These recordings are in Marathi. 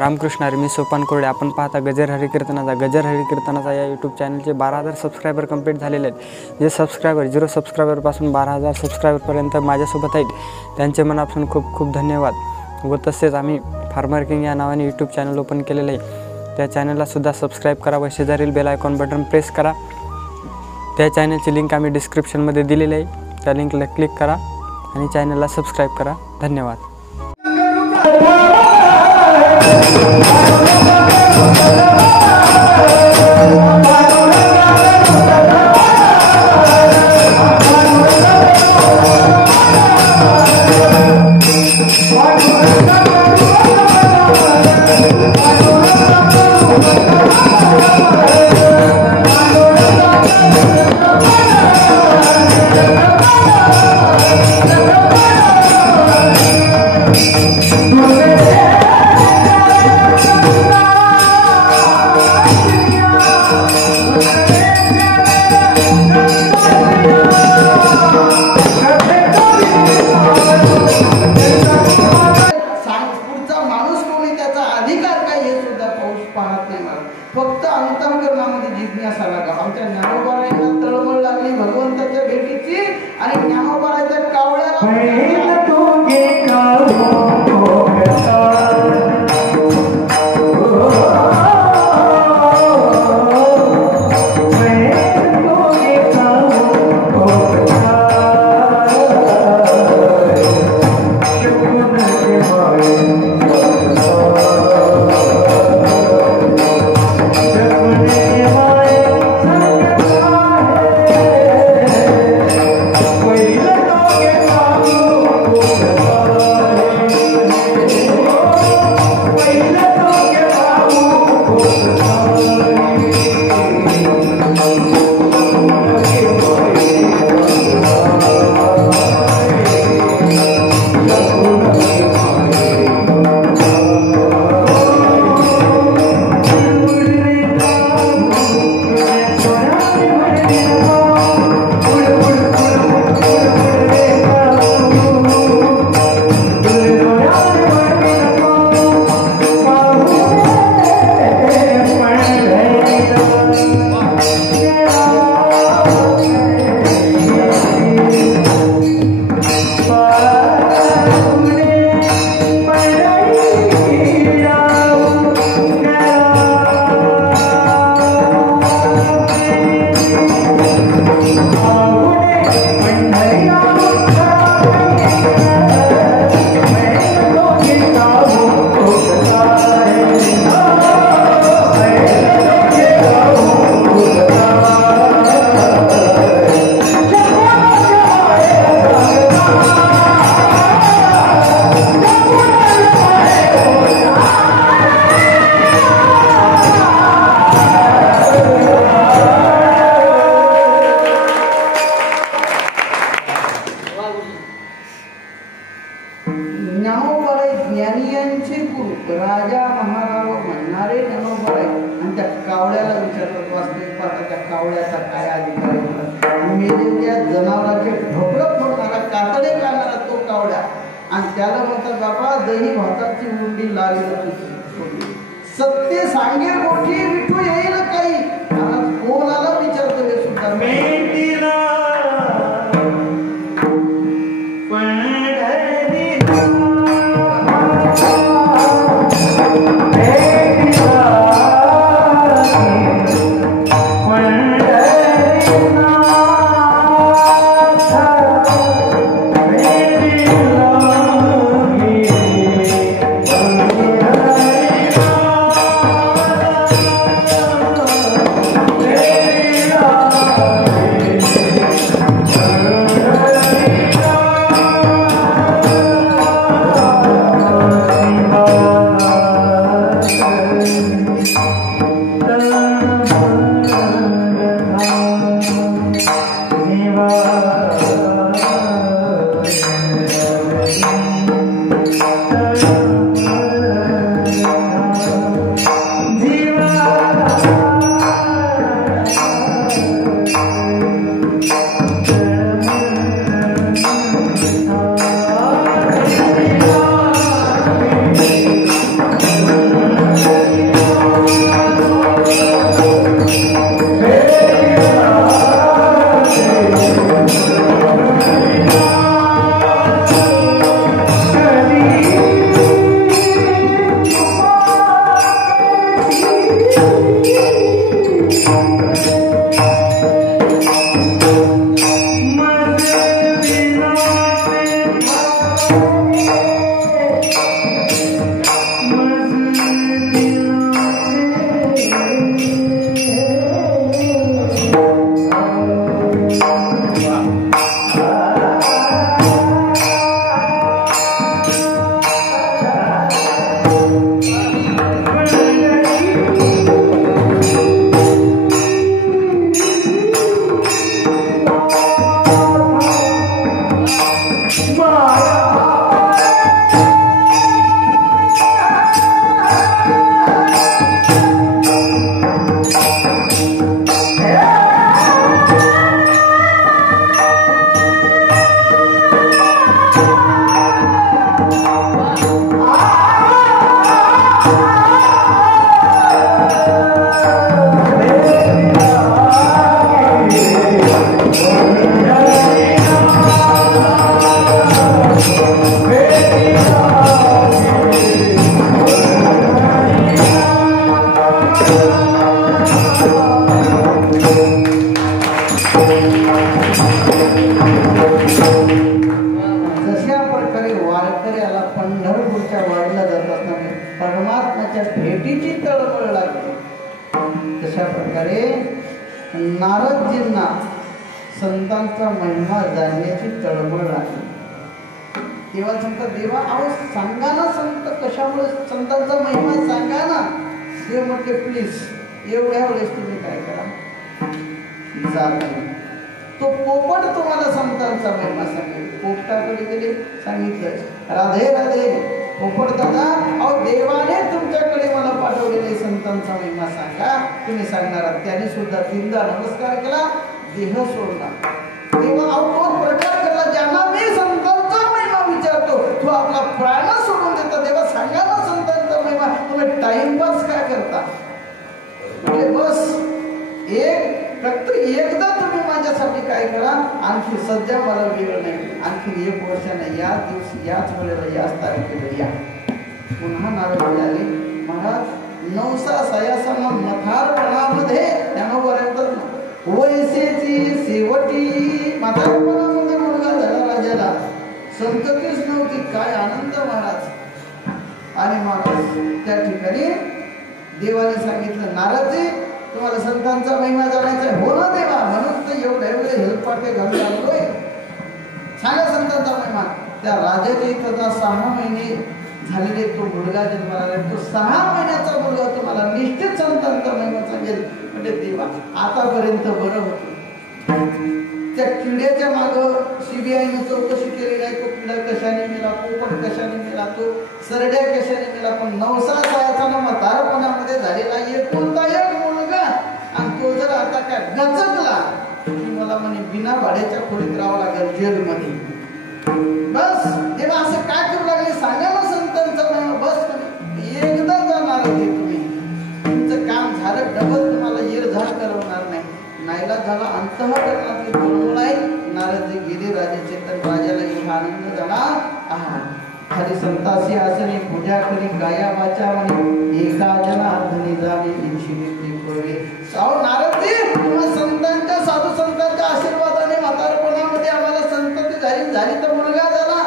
रामकृष्ण हरी. मी सोपान कोरडे. आपण पाहता गजर हरी कीर्तनाचा या यूट्यूब चॅनलचे 12,000 सबस्क्रायबर कंप्लीट झालेले आहेत. जे सबस्क्रायबर 0 सबस्क्रायबरपासून 12,000 सबस्क्रायबरपर्यंत माझ्यासोबत आहेत, त्यांचे मनापासून खूप खूप धन्यवाद. व तसेच आम्ही फार्मर किंग या नावाने यूट्यूब चॅनल ओपन केलेलं आहे. त्या चॅनललासुद्धा सबस्क्राईब करा व शेजारील बेल आयकॉन बटन प्रेस करा. त्या चॅनलची लिंक आम्ही डिस्क्रिप्शनमध्ये दिलेली आहे. त्या लिंकला क्लिक करा आणि चॅनलला सबस्क्राईब करा. धन्यवाद. फक्त अंतःकरणामध्ये जिज्ञासा लागा. आमच्या ज्ञानोबारायांना तळमळ लागली भगवंताच्या भेटीची आणि ज्ञानोबाराच्या कावळ्याला ज्ञानियांचे गुरु राजा महाराज म्हणणारे ज्ञानोबा आणि त्या कावळ्याला विचारतात वास्तविक पाहता त्या कावळ्याचा काय अधिकार आहे. मेलेल्या जनावरांचे ढोकळं फोडणारा कातडे काढणारा तो कावळा आणि त्याला म्हणतात बाबा दही भाताची उंडी लावेल सत्य सांगे मोठी विठू येईल काही. कोणाला विचारतो हे सुद्धा परमात्म्याच्या भेटीची तळमळ लागली. तशा प्रकारे नारदजींना संतांचा महिमा जाणण्याची तळमळ लागली. तेव्हा सांगतात देवा अहो सांगा ना संत कशामुळे संतांचा महिमा सांगा ना. देव म्हटले प्लीज एवढ्या वेळेस तुम्ही काय करा जात नाही. तो पोपट तुम्हाला संतांचा महिमा सांगेल. पोपटाकडे गेले सांगितलं राधे राधे पोपट दादा अहो देवाने तुमच्याकडे मला पाठवलेले संतांचा महिमा सांगा. तुम्ही सांगणार. त्याने सुद्धा 3दा नमस्कार केला देह सोडला. तेव्हा अहो तो प्रचार केला ज्यांना मी संतांचा महिमा विचारतो तो आपला प्राण सोडून देतो. देवा सांगा ना संतांचा महिमा. तुम्ही टाइमपास काय करता. म्हणजे बस फक्त एकदा तुम्ही माझ्यासाठी काय करा. आणखी सध्या मला वेळ नाही. आणखी 1 वर्ष नाही. याच दिवशी याच वेळेला याच तारखेला या. पुन्हा नारद आले. महाराज नवसा सयासना म्हातारपणामध्ये ज्ञानोबा वयसेची शेवटी म्हातारपणामध्ये मुलगा झाला राजाला. संततीच नव्हती. काय आनंद महाराज. आणि महाराज त्या ठिकाणी देवाने सांगितलं नारदजी तुम्हाला संतांचा महिमा जाणायचा आहे. हो ना देवा. म्हणून तर एवढे हेलपाटे घालून आलोय. सांगा संतांचा महिमा. त्या राजाच्या इथं 6 महिने झालेले तो मुलगा जन्माला आला. तो 6 महिन्याचा मुलगा तुम्हाला निश्चित संतांचा महिमा सांगेल. म्हणजे देवा आतापर्यंत बरं होतं. त्या किड्याच्या मागं CBIने चौकशी केली नाही. तो किडा कशाने मेला, पोपट कशाने मेला, तो सरड्या कशाने मेला. पण नवसा सायाचा म्हातारपणामध्ये झालेला एकुलता एक मुलगा. आणि तो जर आता काय गचकला की मला म्हणे बिना भाड्याच्या खोलीत राहावं लागेल जेलमध्ये. बस तेव्हा असं काय करू लागले सांगा ना संतांचा महिमा. बस एकदा जाणार होते तुम्ही. तुमचं काम झालं. डबल तुम्हाला येरझाड करवणार नाही. नाईला झाला अंतःकरणातली तळमळ आहे. नारदजी गेले. राजा चेतन राजाला एक आनंद झाला. खाली संतासी आसने पूजा करी गाया वाचा म्हणे एका जना धनी जाणे इच्छिते पूर्वे. साव नारदजी तुम्हा संतांच्या साधू संतांच्या आशीर्वादाने म्हातारपणामध्ये आम्हाला संतती झाली तर मुलगा झाला.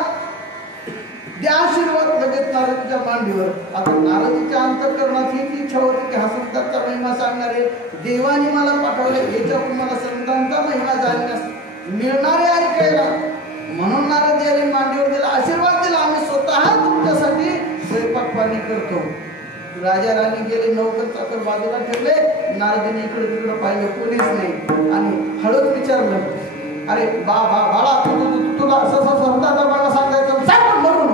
त्या आशीर्वाद लगेच नारदीच्या मांडीवर. आता नारदीच्या अंतःकरणात ही इच्छा होती की हा संतांचा महिमा सांगणारे देवाने मला पाठवले. याच्याकडून मला संतांचा महिमा जाणण्यास मिळणारे ऐकायला. म्हणून नारद याने मांडीवर दिला आशीर्वाद दिला. आम्ही स्वतः तुमच्यासाठी स्वयंपाक पाणी करतो. राजा राणी गेले. नौकर चाकर बाजूला ठेवले. नारदीने इकडे तिकडे पाहिलं कोणीच नाही. आणि हळूच विचारलं अरे बाळा तुला असं संतांचा महिमा सांगायचं सांग म्हणून.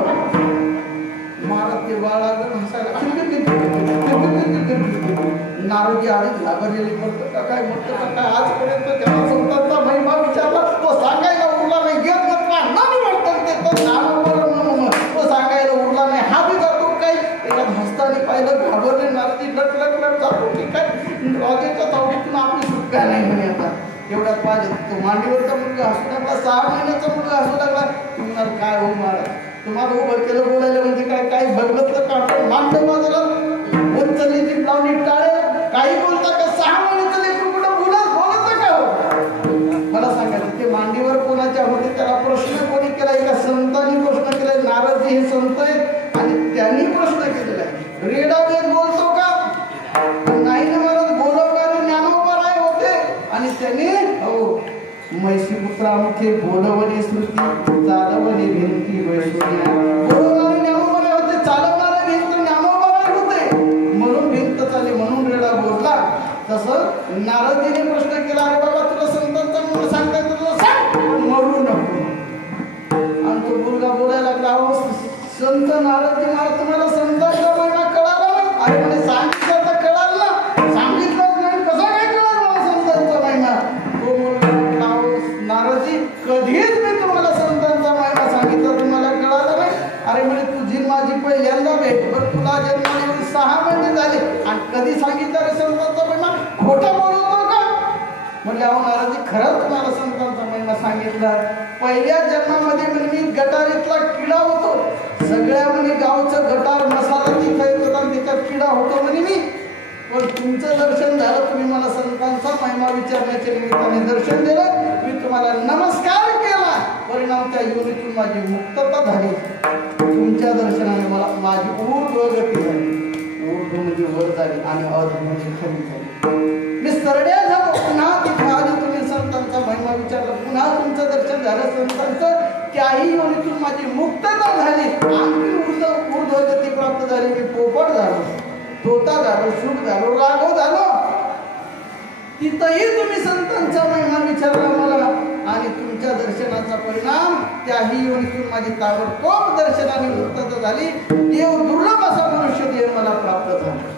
महाराज ते बाळा हसायला नारदजी आधीच घाबरलेले. म्हणतो काय म्हणतो काय आजपर्यंत त्याला संतांचा महिमा विचारला तो सांगायला उरला नाही. घेत नाही म्हणतात ते तो सांगायला उरला नाही. हा बी जातो काय त्याच्यात हसताना पाहिलं घाबरले. नारदजी लट जातो की काय राजाच्या तावडीतून आपली सुटका नाही म्हणे. आता एवढ्यात पाहिजे तो मांडीवरचा मुलगा हसू लागला. 6 महिन्याचा मुलगा हसू लागला. तुम्हाला काय हो महाराज तुम्हाला उभं केलं बोलायला म्हणजे काय काही बघलं तर का मांडलं बाजूला बोलचली जी लावणी टाळे काही बोलता का. 6 महिन्याचं लेकरू कुठं बोलत का हो. मला सांगायचं ते मांडीवर कोणाच्या होते त्याला प्रश्न कोणी केला. एका संतांनी प्रश्न केलाय. नारदजी हे संत आहेत आणि त्यांनी प्रश्न केलेला आहे. रेडा वेद बोलतो का नाही ना महाराज. बोलवणारे ज्ञानोबा राय होते आणि त्यांनी हो मैशी पुत्रामुखे बोलवणे श्रुती चालवणे भिंती वैश्वर्या. बोलवणारे ज्ञानोबा राय होते. चालवणारे भिंत ज्ञानोबा राय होते. म्हणून भिंत चालली म्हणून रेडा बोलला. तसं नारदजीने प्रश्न केला अरे बाबा तुला संतांचा म्हणून सांगता तुला सांग मरू नको. आणि तो मुलगा बोलायला लागला संत नारदजी महाराज तुम्हाला संतांचा महिमा कळाला. अरे म्हणे सांगितलं तर कळाल ना. सांगितलं नाही कसं काय कळाल मला संतांचा महिमा. तो मुलगा नारदजी कधीच मी तुम्हाला संतांचा महिमा सांगितलं तुम्हाला कळालं नाही. अरे म्हणे तुझी माझी पहिल्यांदा भेट. बरं तुला जन्माला 6 महिने झाले आणि कधी सांगितलं रे संतांचा महिमा. खोटं बोलतो का म्हणजे अहो नारदजी खरंच तुम्हाला संतांचा महिमा सांगितला. पहिल्या जन्मामध्ये म्हणजे मी गटारीतला किडा होतो. सगळ्या म्हणे गावचं गटार मसाला तिथं येत होता त्याच्यात किडा होतो म्हणे मी. पण तुमचं दर्शन झालं. तुम्ही मला संतांचा महिमा विचारण्याच्या निमित्ताने दर्शन दिलं. मी तुम्हाला नमस्कार केला. परिणाम त्या योनीतून माझी मुक्तता झाली. तुमच्या दर्शनाने मला माझी ऊर्ध्वगती झाली. गुडघे वर झाली आणि अधोगुडघे खाली झाली. मी सरड्या झालो. पुन्हा तिथे आली. तुम्ही संतांचा महिमा विचारला. पुन्हा तुमचं दर्शन झालं संतांचं. त्याही योनीतून माझी मुक्तता झाली. आणखी ऊर्ध्वगती प्राप्त झाली. मी पोपट झालो, तोता झालो, सुख झालो, राघव झालो. तिथंही तुम्ही संतांचा महिमा विचारला मला आणि तुमच्या दर्शनाचा परिणाम त्याही योनीतून माझी ताबडतोब दर्शनाने मुक्तता झाली. देव दुर्लभ असा मनुष्य देव मला प्राप्त झाला.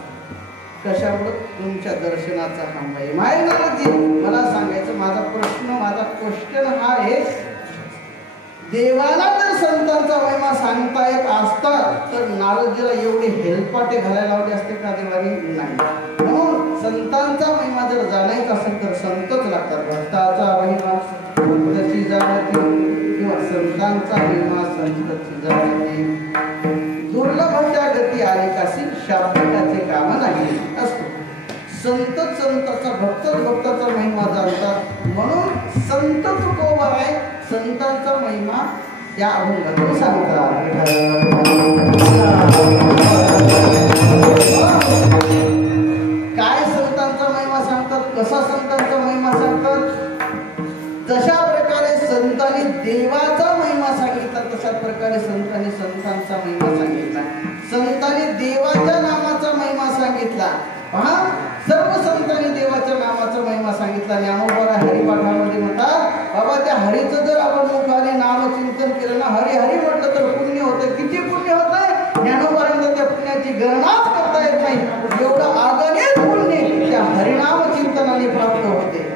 कशामुळे? तुमच्या दर्शनाचा हा महिमा आहे नारदजी. मला सांगायचं माझा क्वेश्चन हा आहे, देवाला जर संतांचा महिमा सांगता येत असता तर नारदजीला एवढे हेलपाटे घालायला लावले असते का देवानी? नाही. म्हणून संतांचा महिमा जर जाणायचा असेल तर संतच लागतात. भक्ताचा महिमा भक्ताची जाणती किंवा संतांचा महिमा संतची जाणती. दुर्लभ त्या गती अनेकासी शाब्दिकाचे काम नाही असतो. संताचा भक्ताचा महिमा जाणतात. म्हणून संत तुकोबा आहे. संतांचा महिमा त्या अभंगातून सांगतात. काय संतांचा महिमा सांगतात? कसा संतांचा महिमा सांगतात? जशा प्रकारे संतांनी देवाचा महिमा सांगितला तशा प्रकारे संतांनी संतांचा महिमा सांगितला. संतांनी देवाच्या नामाचा महिमा सांगितला. पहा, सर्व संतांनी देवाच्या नामाचा महिमा सांगितला. ज्ञानोबा हरिपाठामध्ये म्हणतात, बाबा त्या हरीचं जर आपण मुखाने नामचिंतन केलं ना, हरी हरी म्हटलं तर पुण्य होतं. किती पुण्य होतंय? ज्ञानोबांना त्या पुण्याची गणनाच करता येत नाही. एवढं अगणित पुण्य त्या हरिनाम चिंतनाने प्राप्त होते.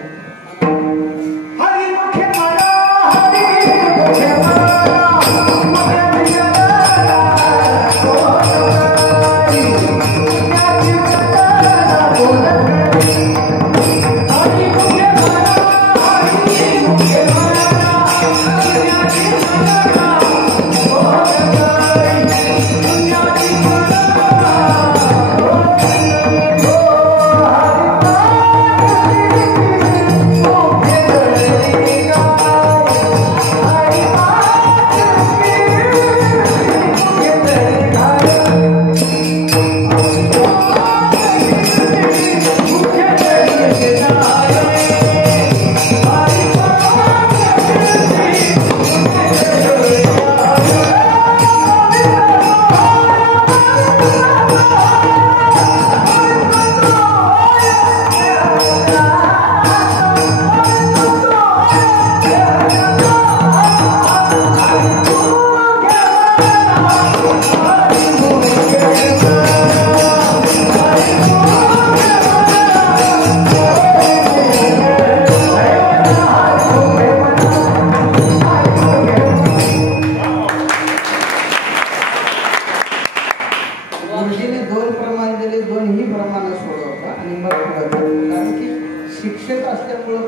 शिक्षक असल्यामुळं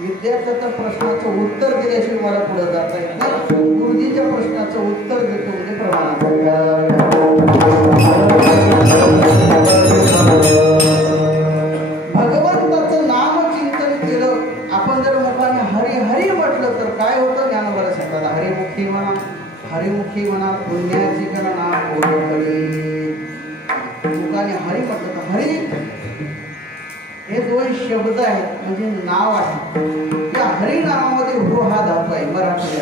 विद्यार्थ्याच्या प्रश्नाचं उत्तर दिल्याशिवाय मला पुढे जाता येत नाही. गुरुजीच्या प्रश्नाचं उत्तर देतो म्हणजे प्रमाणात. भगवंताचं नाम चिंतन केलं, आपण जर मुखाने हरी हरी म्हटलं तर काय होतं? ज्ञानोबा सांगतात, हरिमुखी म्हणा, हरिमुखी म्हणा, पुण्याची गणना मुखाने हरी म्हटलं तर हरी हे दोन शब्द आहेत, म्हणजे नाव आहे. या हरिनामामध्ये हृ हा धातू आहे मराठी.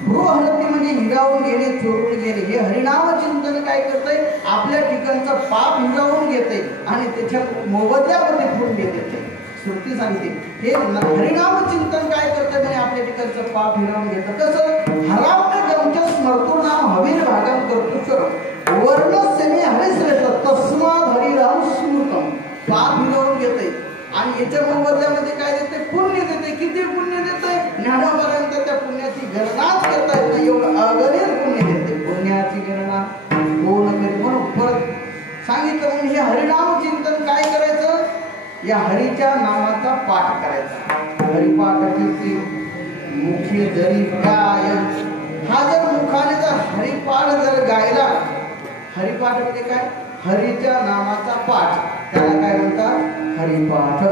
हृहरती म्हणजे हिरावून घेणे, चोरून घेणे. हे हरिनाम चिंतन काय करतंय? आपल्या ठिकाणचं पाप हिरावून घेते आणि त्याच्या मोबदल्यामध्ये पुण्य देते. श्रुती सांगते हे हरिनाम चिंतन काय करते? म्हणजे आपल्या ठिकाणचं पाप हिरावून घेतं. कसं? हरावणे गमच्या स्मरतो नाम हवीर भागम करतो वर्णस्य मे हरिश्रेष्ठ तस्माद हरिराम स्मृतम. पाप हिरावून घेते आणि याच्या मोबदल्यामध्ये काय देते? पुण्य देते. किती पुण्य देते? ज्ञानोबांना त्या पुण्याची गणनाच करता येत नाही, एवढं अगणित पुण्य देते. पुण्याची गणना कोण करेल? म्हणून परत सांगितलं. म्हणून हे हरिनाम चिंतन काय करायचं? या हरीच्या नामाचा पाठ करायचा. हरिपाठ कीर्ती मुखी जरी गाय. हा जर मुखाने जर हरिपाठ जर गायला, हरिपाठ म्हणजे काय? हरीच्या नामाचा पाठ, त्याला काय म्हणतात? हरिपाठ.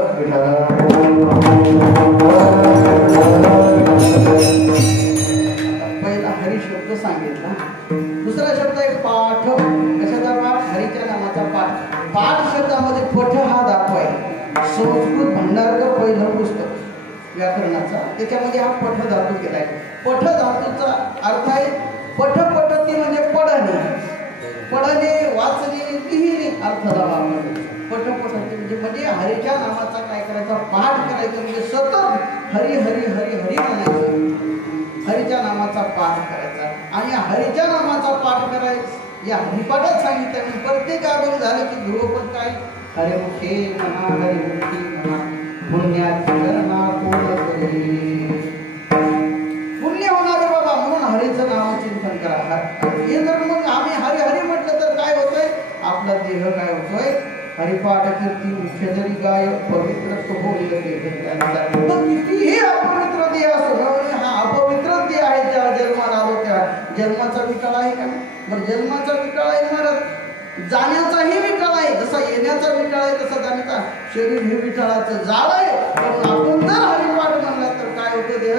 पहिला हरी शब्द सांगितला. दुसरा शब्द आहे पाठ. कशाचा पाठ? हरीच्या नामाचा पाठ. पाठ शब्दामध्ये पठ हा दाखवाय संस्कृत भंडारकर पहिलं पुस्तक व्याकरणाचा त्याच्यामध्ये हा पठ धातू केलाय. पठ धातूचा अर्थ आहे पठ पठती म्हणजे पढणे, पढणे वाचणे लिहिणे अर्थ झाला. पठ पठती म्हणजे हरीच्या नामाचा काय करायचा पाठ करायचा म्हणजे सतत हरी हरी हरी हरी म्हणायचं, हरीच्या नामाचा पाठ करायचा. आणि या हरीच्या नामाचा पाठ करायचा या हरिपाठात सांगितलं. प्रत्येक अभंग झालं की ध्रुवपद काय हरिमुखे म्हणा हरिमुखी म्हणा पुण्याची गणना कोण करेल. पुण्य होणार बाबा म्हणून हरीचं नाव चिंतन करा. हे जर मग आम्ही हरी हरी म्हटलं तर काय होतंय आपला देह काय होतोय हरिपाठ कीर्ती मुख्य जरी गाय पवित्र होईल. मग कितीही अपवित्र देह असो हा अपवित्र देह आहे ज्या जन्माला आलो त्या जन्माचा विकाळ आहे का. बरं जन्माचा विकाळ आहे मरत जाण्याचाही विकाळ आहे. जसा येण्याचा विकाळ आहे तसा जाण्याचा शरीर हे विकाळाचं जाळ आहे. पण आपण जर हरिपाठ म्हणला तर काय होतं देह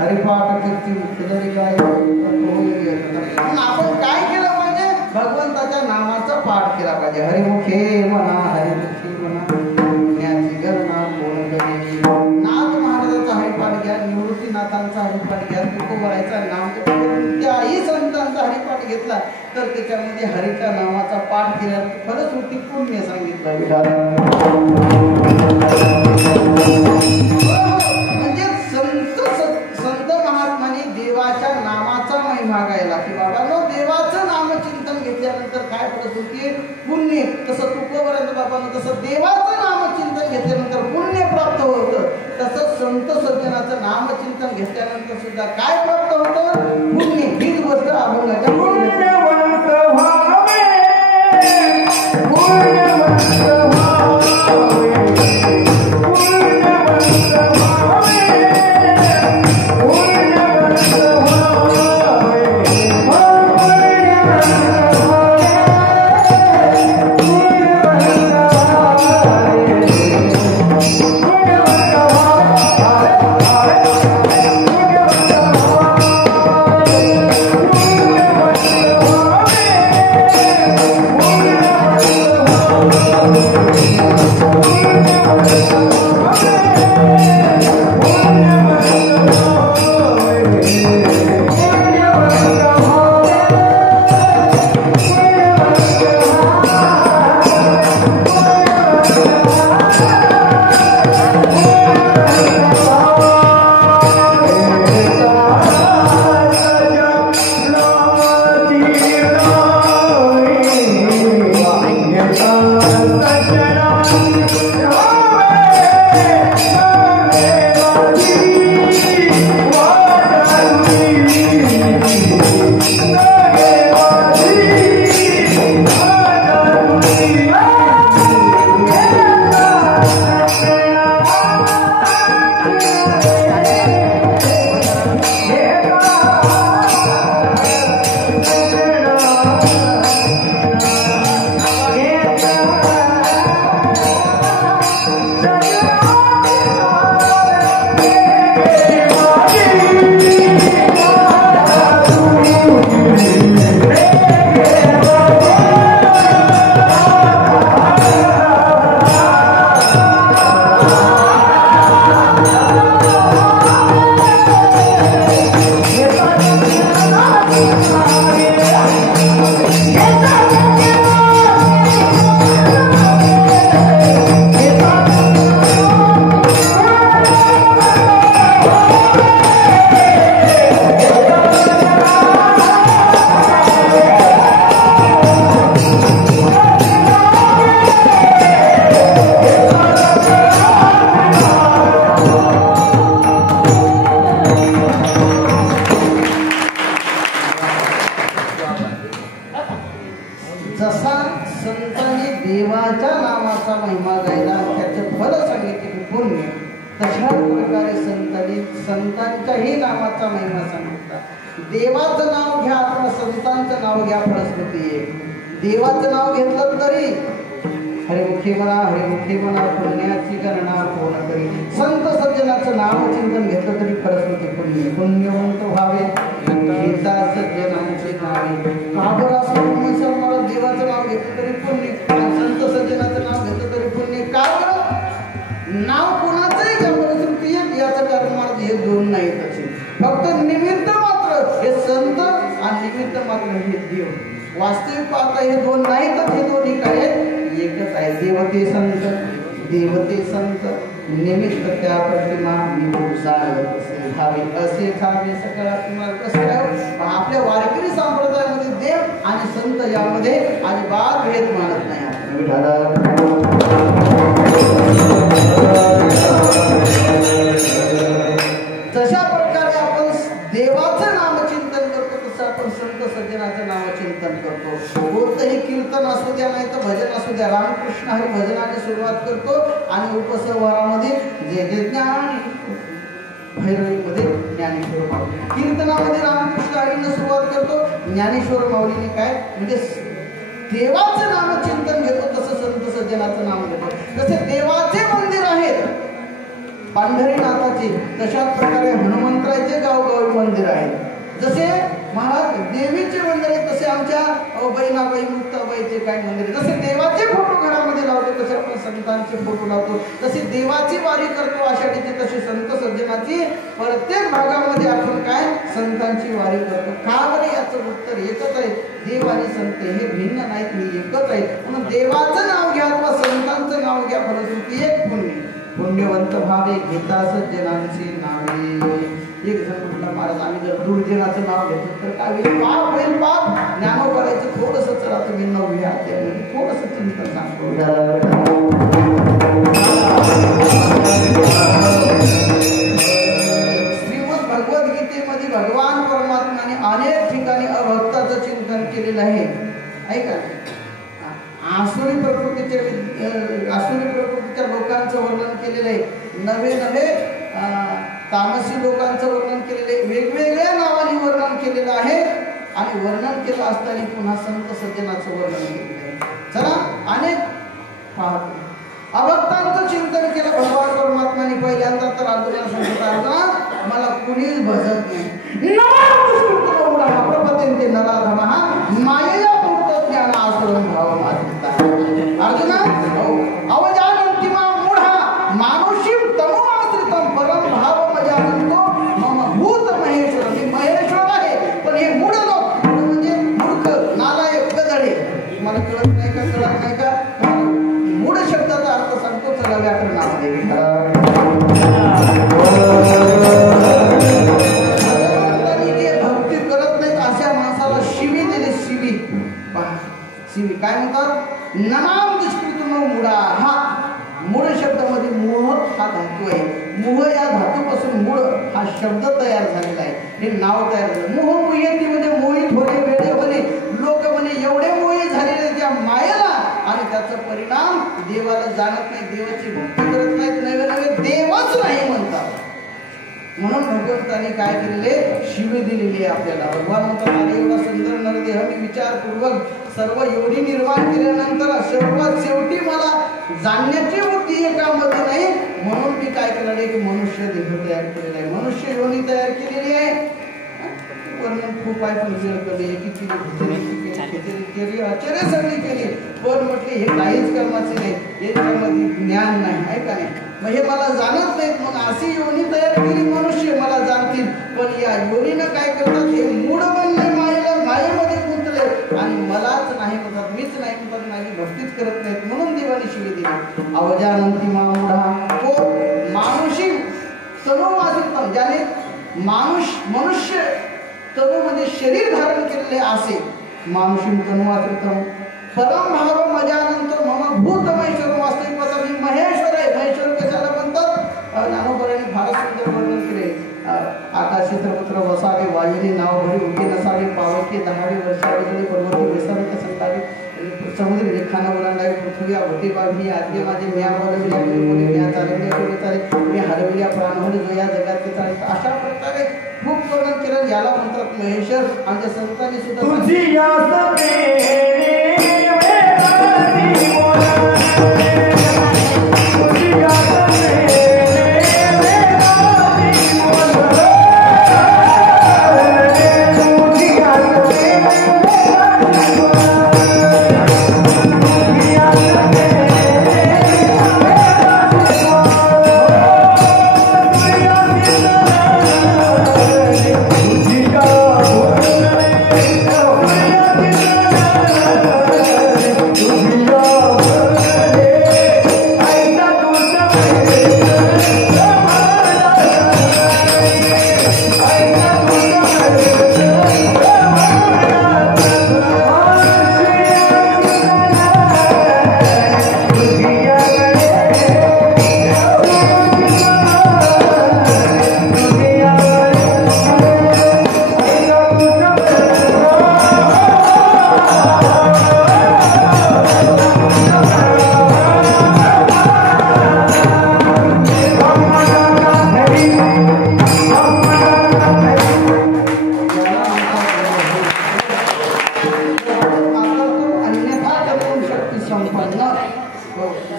हरिपाठ कीर्ती मुख्य जरी गाय म्हणून आपण काय केलं पाहिजे भगवंताच्या नामाचा पाठ केला पाहिजे. हरिमुखे म्हणा हरिमुखी म्हणा पुण्याची गणना कोण करेल. नाथ महाराजांचा हरिपाठ घ्या, निवृत्तीनाथांचा हरिपाठ घ्या, तुकोबरायचा नाम त्याही संतांचा हरिपाठ घेतला तर त्याच्यामध्ये हरीच्या नामाचा पाठ केल्यावर फलश्रुती पुण्य सांगितलं. म्हणजे संत महात्माने देवाच्या नामाचा महिमा गायला की बाबा नो देवाचं नामचिंतन घेतल्यानंतर काय फलश्रुती पुण्य. तसं तुकोबरायचं बाबांना तसं देवाचं नामचिंतन घेतल्यानंतर पुण्य प्राप्त होतं. तसं संत सज्जनाचं नामचिंतन घेतल्यानंतर सुद्धा काय प्राप्त होतं पुण्य. हीच गोष्ट अभंगाच्या संतांच्याही नामाचा महिमा सांगितला. देवाचं नाव घ्या किंवा संतांचं नाव घ्या फलश्रुती. देवाचं नाव घेतलं तरी हरिमुखी म्हणा पुण्याची गणना कोण करी. संत सज्जनाचं नामचिंतन घेतलं तरी फलश्रुती पुण्य. पुण्यवंत व्हावे गीता सज्जनांची नावे. का बरं असं मला देवाचं नाव घेतलं तरी पुण्य. संत सज्जन नाव कोणाचंही घ्या फलश्रुती एक, याचं कारण मला हे दोन नाही तसे, फक्त निमित्त मात्र हे संत आणि निमित्त मात्र हे देव. वास्तविक पाहता हे दोन नाही तर हे दोन्ही काय आहेत, एकच आहे. देवते संत, देवते संत, निमित्त त्या प्रतिमा मी सारवत असे खावे, असे खावे सकळा तुम्हाला कसं काय. आपल्या वारकरी संप्रदायामध्ये देव आणि संत यामध्ये अजिबात भेद मानत नाही. जशा प्रकारे आपण देवाचं नामचिंतन करतो तसं आपण संत सज्जनाचं नामचिंतन करतो. कोणतंही कीर्तन असू द्या नाही तर भजन असू द्या, रामकृष्ण हरी भजनाने सुरुवात करतो आणि उपसंहारामध्ये जे जे ज्ञान भैरवीमध्ये ज्ञानेश्वर माऊली, कीर्तनामध्ये रामकृष्ण हरीने सुरुवात करतो, ज्ञानेश्वर माऊलीने काय म्हणजे देवाचं नामचिंतन घेतो तसं संत सज्जनाचं नाम घेतो. जसे देवाचे मंदिर आहेत पांढरीनाथाचे, तशाच प्रकारे हनुमंतराचे गावोगावी मंदिर आहेत. जसे महाराज देवीचे मंदिर आहेत तसे आमच्या बहिणाबाई मुक्ताबाईचे काय मंदिर, जसे देवाचे फोटो घरामध्ये लावतो तसे आपण संतांचे फोटो लावतो. तसे देवाची वारी करतो आषाढीची, तशी संत सज्जनाची प्रत्येक भागामध्ये आपण काय संतांची वारी करतो. का बरे याचं उत्तर एकच आहे, देव आणि संत हे भिन्न नाहीत, हे एकच आहे. म्हणून देवाचं नाव घ्या किंवा संतांचं नाव घ्या, फलश्रुती एक पुण्य. पुण्यवंत भावे घेता सज्जनांचे नावे. एक जण म्हटलं महाराज आम्ही जर दुर्जनाचं नाव घेतो तर काय होईल, पाप होईल. पाप ज्ञानोबरायचं थोडंसं चला तुम्ही 9व्या अध्यायामध्ये थोडंसं चिंतन सांगतो. श्रीमद भगवद्गीतेमध्ये भगवान परमात्म्याने अनेक ठिकाणी अभक्ताचं चिंतन केलेलं आहे. ऐका, आसुरी प्रकृतीच्या लोकांचं वर्णन केलेलं आहे, नवे नवे तामसी लोकांचं वर्णन केलेलं आहे, वेगवेगळ्या नावाने वर्णन केलेलं आहे. आणि वर्णन केलं असताना पुन्हा संत सज्जनाचं वर्णन केलेलं आहे. चला अनेक पाहतो. अभक्तांचं चिंतन केलं भगवान परमात्म्याने पहिल्यांदा तर अर्जुना सांगत, अर्जुना मला कुणीच भजत नाही, प्रपत्यंते नराधमः मायया पूर्त ज्ञान आसुरं भाव मात्रिता. अर्जुना अवजानन्ति मां मूढा मानुषीं तमोमाश्रितं परम भाव मजानन्तो मम भूत महेश्वर. मी महेश्वर आहे पण हे मूढ लोक, म्हणजे मूर्ख नालायक गधडे, मला कळत नाही का, कळत नाही का. मूढ शब्दाचा अर्थ सांगतो चला व्याकरणामध्ये. भक्ती करत नाहीत अशा माणसाला शिवी दिली. शिवी शिवी काय म्हणतात, नमाम दुष्कृतम मुडा. हा मूळ शब्दामध्ये मोह हा धातू आहे. मोह या धातूपासून मूळ हा शब्द तयार झालेला आहे, हे नाव तयार झालं. मोह मुह्यती म्हणजे मोहित होणे, वेडे होणे. लोक म्हणे एवढे मोही झालेले त्या मायेला, आणि त्याचा परिणाम देवाला जाणत नाही, देवाची भक्ती करत नाहीत, नवे नवे देवच नाही म्हणतात. म्हणून भगवंताने काय केलेले, शिवी दिलेली आहे आपल्याला. भगवान म्हणतात एवढा सुंदर नरदेह मी विचारपूर्वक सर्व योनी निर्माण केल्यानंतर सर्वात शेवटी मला जाणण्याची बुद्धी एकामध्ये नाही, म्हणून मी काय केलेलं आहे, मनुष्य देह तयार केलेला आहे, मनुष्य योनी तयार केलेली आहे. वर्णन खूप आहे पण वेळ कमी आहे, किती आश्चर्य सगळी केली, पण म्हटले हे काहीच कर्माचे नाही, याच्यामध्ये ज्ञान नाही आहे का नाही. मग हे मला जाणत नाहीत, मग अशी योनी तयार केली मनुष्य मला जाणतील, पण या योनीनं काय करतात, हे मूढ बनले मायेला, मायेमध्ये गुंतले आणि मलाच नाही म्हणतात, मीच नाही म्हणतात, माझी भक्तीच करत नाहीत. म्हणून देवाने शिवी दिली. अवजानंती मामुढा, तो मानुषी तनुवासितम, ज्याने मनुष्य तनु म्हणजे शरीर धारण केलेले असे, मानुषी तनुवासितम परम भाव मजानंतर मम भूत महेश्वर. वास्तविक पता मी महेश्वर आहे. महेश्वर कशाला म्हणतात, ज्ञानोबराने फार सुंदर वर्णन केले. आकाशी सर्वत्र वसावे, वायुने नाव भरी उगे नसावे, पावके दहावे वर्षावे जळी पर्वती बेसावे संतावे, समुद्र रेखाना ओलांडावे, पृथ्वी आवटे बावी आद्य माझे म्या बोलविल्या कोणी म्या चालविल्या कोणी चाले मी हरविल्या प्राणवले जो या जगात चाले. अशा प्रकारे खूप वर्णन केलं. याला म्हणतात महेश्वर. आमच्या संतांनी सुद्धा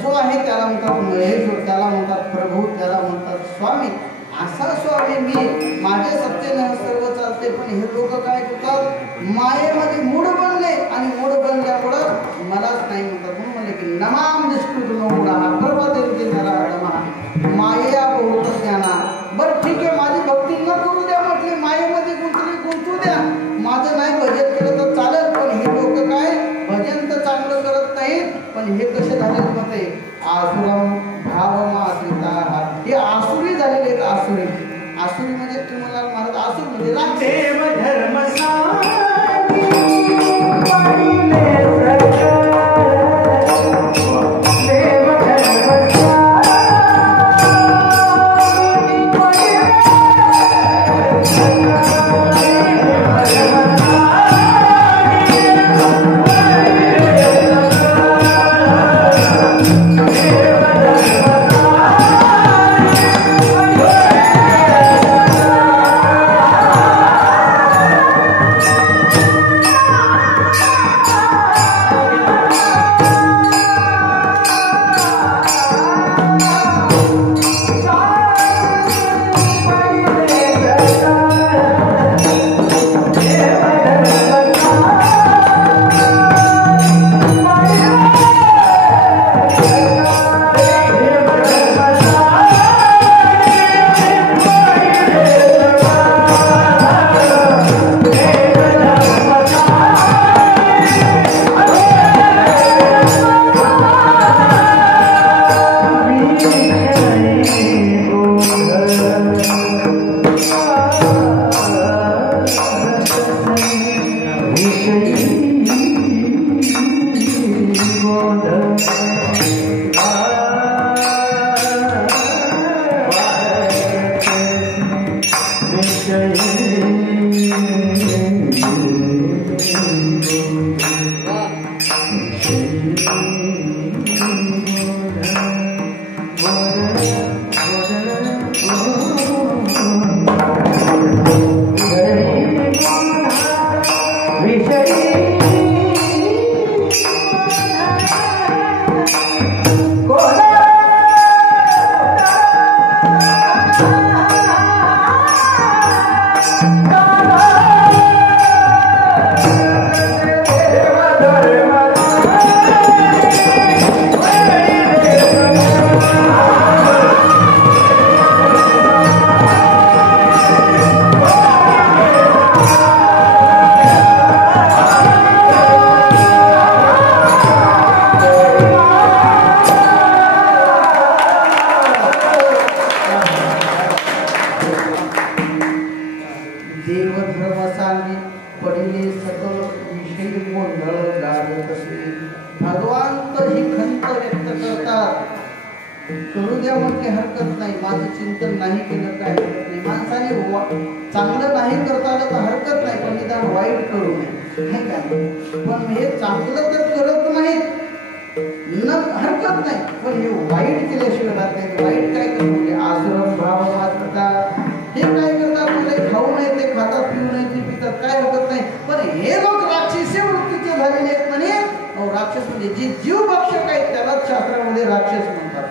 जो आहे त्याला म्हणतात महेश्वर, त्याला म्हणतात प्रभू, त्याला म्हणतात स्वामी. असा स्वामी मी, माझे सत्तेने सर्व चालते. पण हे लोक काय करतात, मायेमध्ये मूढ बनले आणि मूढ बनल्यामुळं मलाच नाही म्हणतात. म्हणून म्हणले की नमाम निष्कृत मूढा प्रभदेवते नरा माया बहुत ज्ञाना. बरं ठीक आहे, माझी भक्ती न करू द्या म्हटली, मायेमध्ये गुंतू द्या, माझं नाही भजन केलं तर चालेल. पण हे लोक काय भजन तर चांगलं करत नाहीत, पण हे कसे झाले म्हणते आसुरम भावमाश्रिता. हे आसुरी झालेले आहेत. आसुरी, आसुरी म्हणजे तुम्हाला महाराज आसुर म्हणजे देव धर्म करू द्या म्हटले हरकत नाही, माझं चिंतन नाही केलं काय हरकत नाही. माणसाने चांगलं नाही करता आलं तर हरकत नाही, पण निदान वाईट करू नये नाही का. पण हे चांगलं तर करत नाही न हरकत नाही, पण हे वाईट केल्याशिवाय राहत नाही. वाईट काय करतो, आश्रम भाव मात्रता हे काय करतात, तुला खाऊ नये ते खातात, पिऊ नये ते पितात, काय हरकत नाही. पण हे लोक राक्षसी वृत्तीचे झालेले आहेत म्हणे. राक्षस म्हणजे जे जीव भक्षक आहेत त्यालाच शास्त्रामध्ये राक्षस म्हणतात.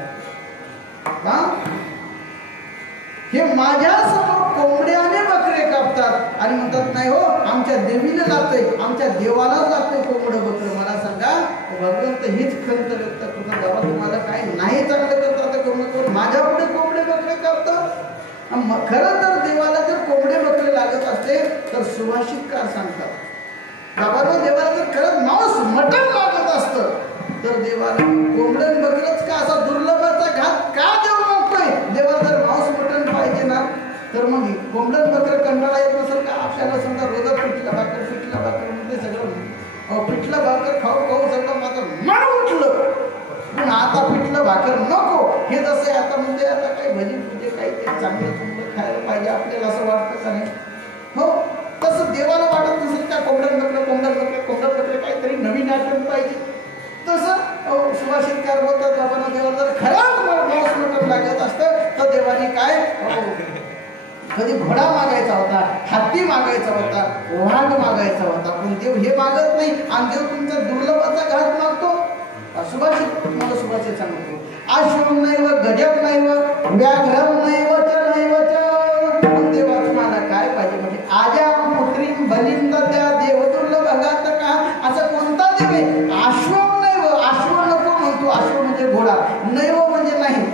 हे माझ्या समोर कोंबड्याने बकरे कापतात आणि म्हणतात नाही हो आमच्या देवीला लागतंय, आमच्या देवालाच लागतंय कोंबडं बकरं. मला सांगा भगवंत हीच खंत व्यक्त करतात, बाबा तुम्हाला काय नाही चांगलं करतात तर करून माझ्या पुढे कोंबडे बकरे कापतात. खरं तर देवाला जर कोंबडे बकरे लागत असते तर सुभाषितकार सांगतात बाबा देवाला जर खरंच मांस मटण लागत असतं तर देवाला कोंबडं बकरच का असा दुर्लभाचा घात का देऊ नकोय. देवाला जर मांस मटण पाहिजे ना तर मग कोंबडं बकरं कंटाळा येत नसेल का. आपल्याला समजा रोज पिठला भाकर म्हणजे सगळं पिठलं भाकर खाऊ खाऊ सगळं माझं मन उठलं, पण आता पिठलं भाकर नको. हे जसं आता म्हणजे आता काही भजी म्हणजे काही ते चांगलं तुमचं खायला पाहिजे आपल्याला असं वाटतं का नाही. हो तसं देवाला वाटत नसेल का कोंबडं बकरं काहीतरी नवीन आयटम पाहिजे. तसं सुभाषितकार बोलतात बाबांना देवाला जर खरंच मांस मटण लागत असतं तर देवाने काय कधी घोडा मागायचा होता, हत्ती मागायचा होता, वाघ मागायचा होता. पण देव हे मागत नाही आणि देव तुमचा दुर्लभाचा घात मागतो. सुभाषित तुम्हाला सुभाषित सांगतो. अश्वम नैव गजम नैव व्याघ्रम नैव च नैव च. मग देवा तुम्हाला काय पाहिजे म्हणजे आजा पुत्री बलिंद त्या देवदुर्लभ भगात का असं कोणता देव आहे. अश्वम नैव, अश्व नको म्हणतो. अश्व म्हणजे घोडा, नैव म्हणजे नाही.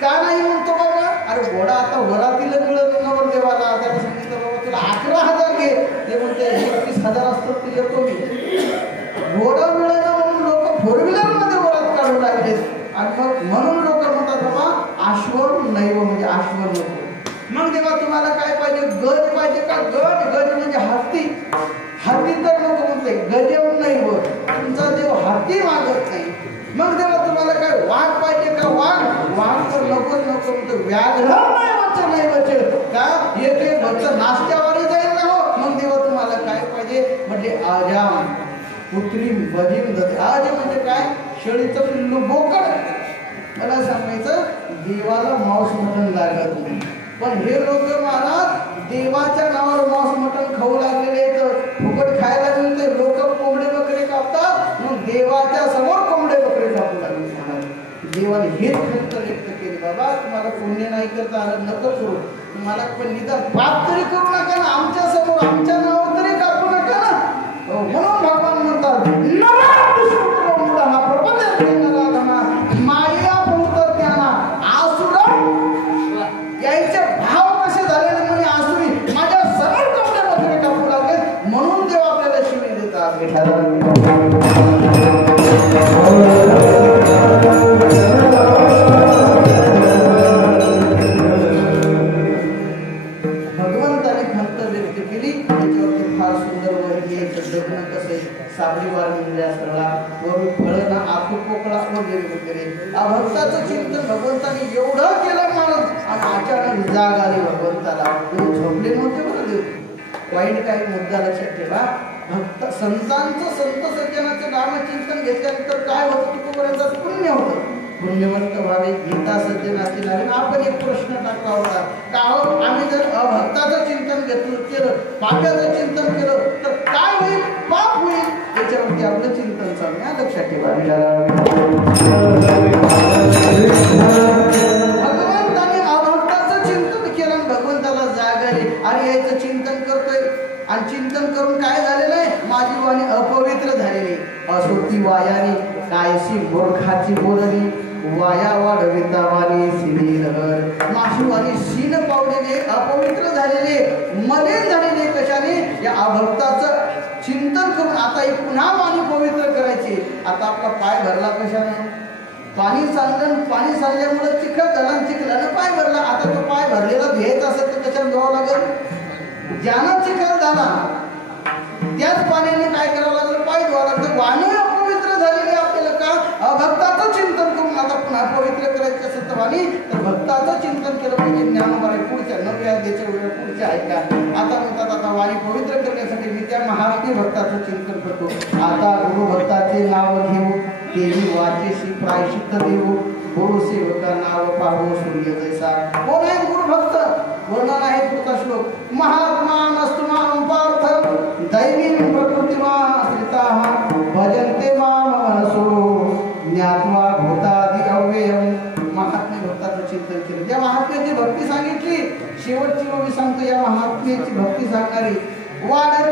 का नाही म्हणतो बाबा. अरे घोडा आता वरातील मिळत नवर देवाला. त्याला सांगितलं बाबा तुला 11,000 घे. ते म्हणते 31,000 असतात ते येतो मी. घोडा मिळाला म्हणून लोक फोर व्हीलर मध्ये वरात काढू लागले. आणि मग म्हणून लोक म्हणतात बाबा अश्व नैव म्हणजे अश्व नको. मग देवा तुम्हाला काय पाहिजे. गज पाहिजे का. गज, गज म्हणजे हत्ती. हत्ती तर नको म्हणते. गजव नैव, तुमचा देव हत्ती मागत नाही. मग देवा तुम्हाला काय वाघ पाहिजे का. वाघ, वाघ तर नको नको म्हणतो. व्याघ्र नाही बचे का. एक बच्च नाश्त्यावारी जाईल ना हो. मग देवा तुम्हाला काय पाहिजे म्हणजे आजाम पुत्री बजीम दते. आज म्हणजे काय. शेळीचं पिल्लू बोकड. मला सांगायचं देवाला मांस मटण लागत नाही. पण हे लोक महाराज देवाच्या नावावर मांस मटण खाऊ लागलेले आहेत. फुकट खायला मिळते. लोक कोंबडे बकरे कापतात. मग देवाच्या समोर कोंबडे बकरे कापू लागले. देवाने हेच खंत व्यक्त केली बाबा तुम्हाला पुण्य नाही करता आलं नको करू. तुम्हाला पण निदान पाप तरी करू नका ना. आमच्या समोर आमच्या नावावर तरी कापू नका ना. म्हणून भगवान म्हणतात माया बहुत ज्ञाना आसुर यायचे भाव कसे झालेले म्हणे. आसुरी माझ्या समोर कोंबडे बकरे कापू लागले. म्हणून देव आपल्याला शिवी देतात. भगवंताने खंत व्यक्त केली. त्याच्यावरती फार सुंदर वर्णन जगणं कसं आहे. साबरी वार मिळल्या सरळा वरून फळं ना आखू पोकळा वगैरे वगैरे. भक्ताचं चिंतन भगवंताने एवढं केलं माणूस आणि अचानक जाग आली भगवंताला. झोपले नव्हते बरं देव. वाईट काही मुद्दा लक्षात ठेवा. भक्त संतांचं संत सज्जनाचं नामचिंतन घेतल्यानंतर काय होतं. तुकोपर्यंत पुण्य होतं. पुण्यवंत व्हावे गीता सज्जनाची लागेल. आपण एक प्रश्न टाकला होता का हो आम्ही जर अभक्ताचं चिंतन केलं पाप्याचं चिंतन केलं तर काय होईल. पाप होईल. त्याच्यावरती आपलं चिंतन चालू लक्षात ठेवा. भगवंताने अभक्ताचं चिंतन केलं आणि भगवंताला जाग आली. अरे याचं चिंतन करतोय आणि चिंतन करून काय झालेलं आहे. माझी वाणी अपवित्र झालेली. असोती वायाने कायशी मूर्खाची बोलणी वाया वाढविता वाणी सिनीलहर. माशीवाणी शीन पावलेले अपवित्र झालेले मलिन झालेले कशाने. या अभक्ताचं चिंतन करून आता एक पुन्हा वाणी पवित्र करायची. आता आपला पाय भरला कशाने. पाणी सांडलं. पाणी सांडल्यामुळे चिखल झाला. चिखलानं पाय भरला. आता तो पाय भरलेला भेट असेल तर कशाने धुवावं लागेल. ज्यानं चिखल झाला त्याच पाण्याने काय करावं लागलं. पाय धुवावं लागतं. वाणी अपवित्र झालेली आपल्याला का. अभक्ताचं चिंतन करून आता पुन्हा पवित्र करायचं असेल तर वाणी तर भक्ताचं चिंतन केलं पाहिजे. ज्ञानोबा पुढच्या नव्या द्यायच्या वेळेला पुढच्या ऐका. आता म्हणतात आता वाणी पवित्र करण्यासाठी मी त्या महात्मे भक्ताचं चिंतन करतो. आता गुरु भक्ताचे नाव घेऊ तेही वाचेशी प्रायश्चित्त देऊ. गुरु सेवका नाव पाहू सूर्य जैसा. कोण आहे गुरु भक्त. वर्णन आहे पुढचा श्लोक. महात्मा नस्तुमां पार्थ दैवीं प्रकृतिमाश्रिताः भजन्ते मां मनसो ज्ञात्वा भूतादि अव्ययम्. महात्मे भक्ताचं चिंतन केलं. ज्या महात्म्याची भक्ती सांगितली शेवटची ओवी सांगतो. या महात्म्याची भक्ती सांगणारी वाढ